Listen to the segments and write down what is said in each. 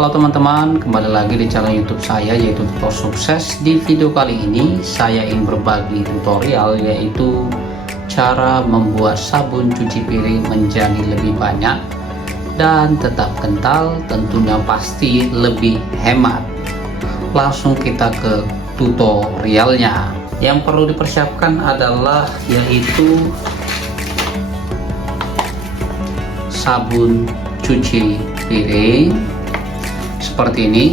Halo teman-teman, kembali lagi di channel YouTube saya yaitu Tutor Sukses. Di video kali ini saya ingin berbagi tutorial yaitu cara membuat sabun cuci piring menjadi lebih banyak dan tetap kental, tentunya pasti lebih hemat. Langsung kita ke tutorialnya. Yang perlu dipersiapkan adalah yaitu sabun cuci piring seperti ini.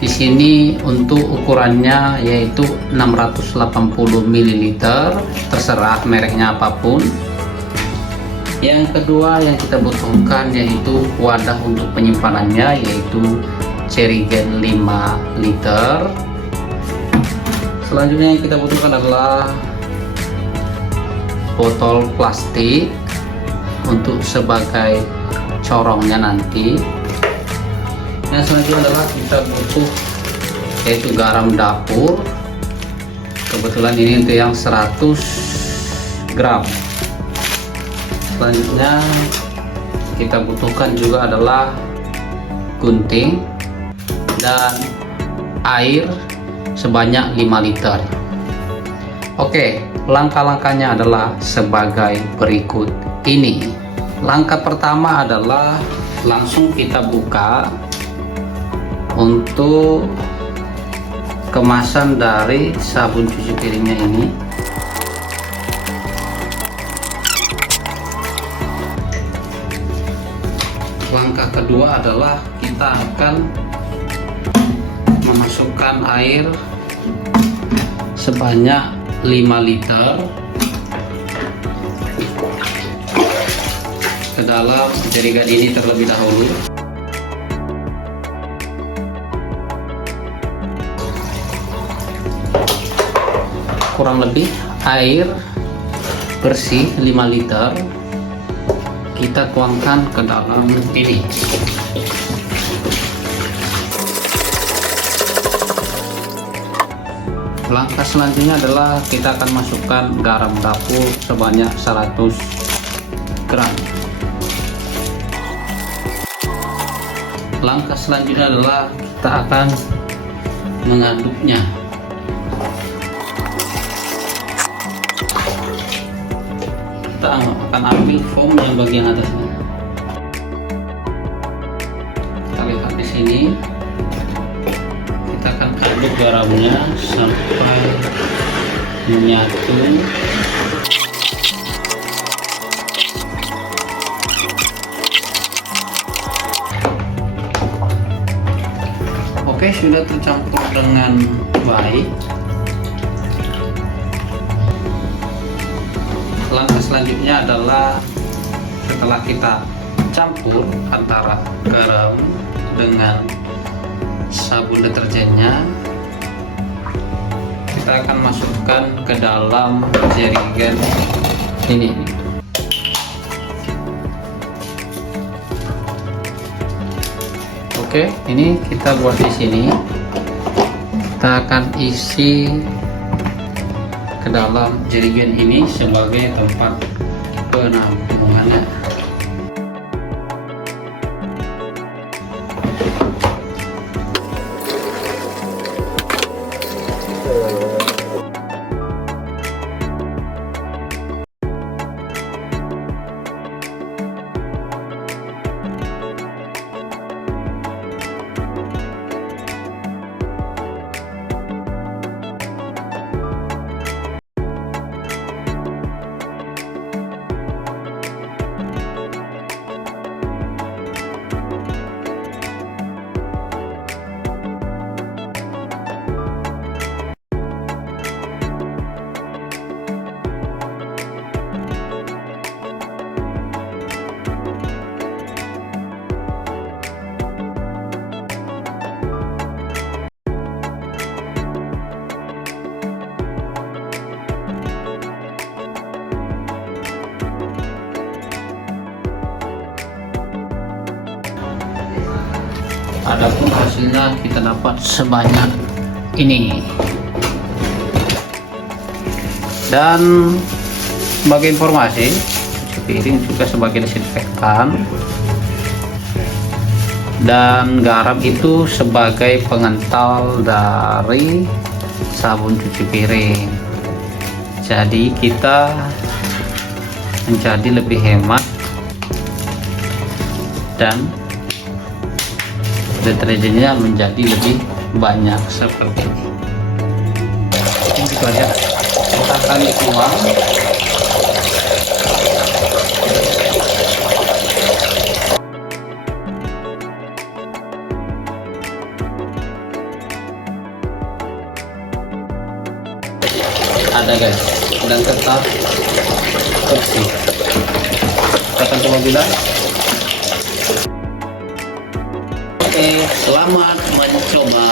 Di sini untuk ukurannya yaitu 680 ml, terserah mereknya apapun. Yang kedua yang kita butuhkan yaitu wadah untuk penyimpanannya yaitu Jerigen 5 liter. Selanjutnya yang kita butuhkan adalah botol plastik untuk sebagai corongnya nanti. Yang selanjutnya adalah kita butuh yaitu garam dapur, kebetulan ini untuk yang 100 gram. Selanjutnya kita butuhkan juga adalah gunting dan air sebanyak 5 liter. Oke, langkah-langkahnya adalah sebagai berikut ini. Langkah pertama adalah langsung kita buka untuk kemasan dari sabun cuci piringnya ini. Langkah kedua adalah kita akan memasukkan air sebanyak 5 liter ke dalam jerigen ini terlebih dahulu. Kurang lebih air bersih 5 liter kita tuangkan ke dalam ini. Langkah selanjutnya adalah kita akan masukkan garam dapur sebanyak 100 gram. Langkah selanjutnya adalah kita akan mengaduknya. Kita akan ambil foam yang bagian atasnya. Kita lihat di sini. Kita akan aduk garamnya sampai menyatu. Oke, sudah tercampur dengan baik. Langkah selanjutnya adalah setelah kita campur antara garam dengan sabun deterjennya, kita akan masukkan ke dalam jerigen ini. Oke, ini kita buat di sini. Kita akan isi ke dalam jerigen ini sebagai tempat penampungannya. Adapun hasilnya kita dapat sebanyak ini. Dan sebagai informasi, cuci piring juga sebagai desinfektan. dan garam itu sebagai pengental dari sabun cuci piring. Jadi kita menjadi lebih hemat dan deterjennya menjadi lebih banyak seperti ini. Gitu aja. Kita akan tuang. Ada guys, dan tetap bersih. Kita akan coba bilang. Oke, selamat mencoba.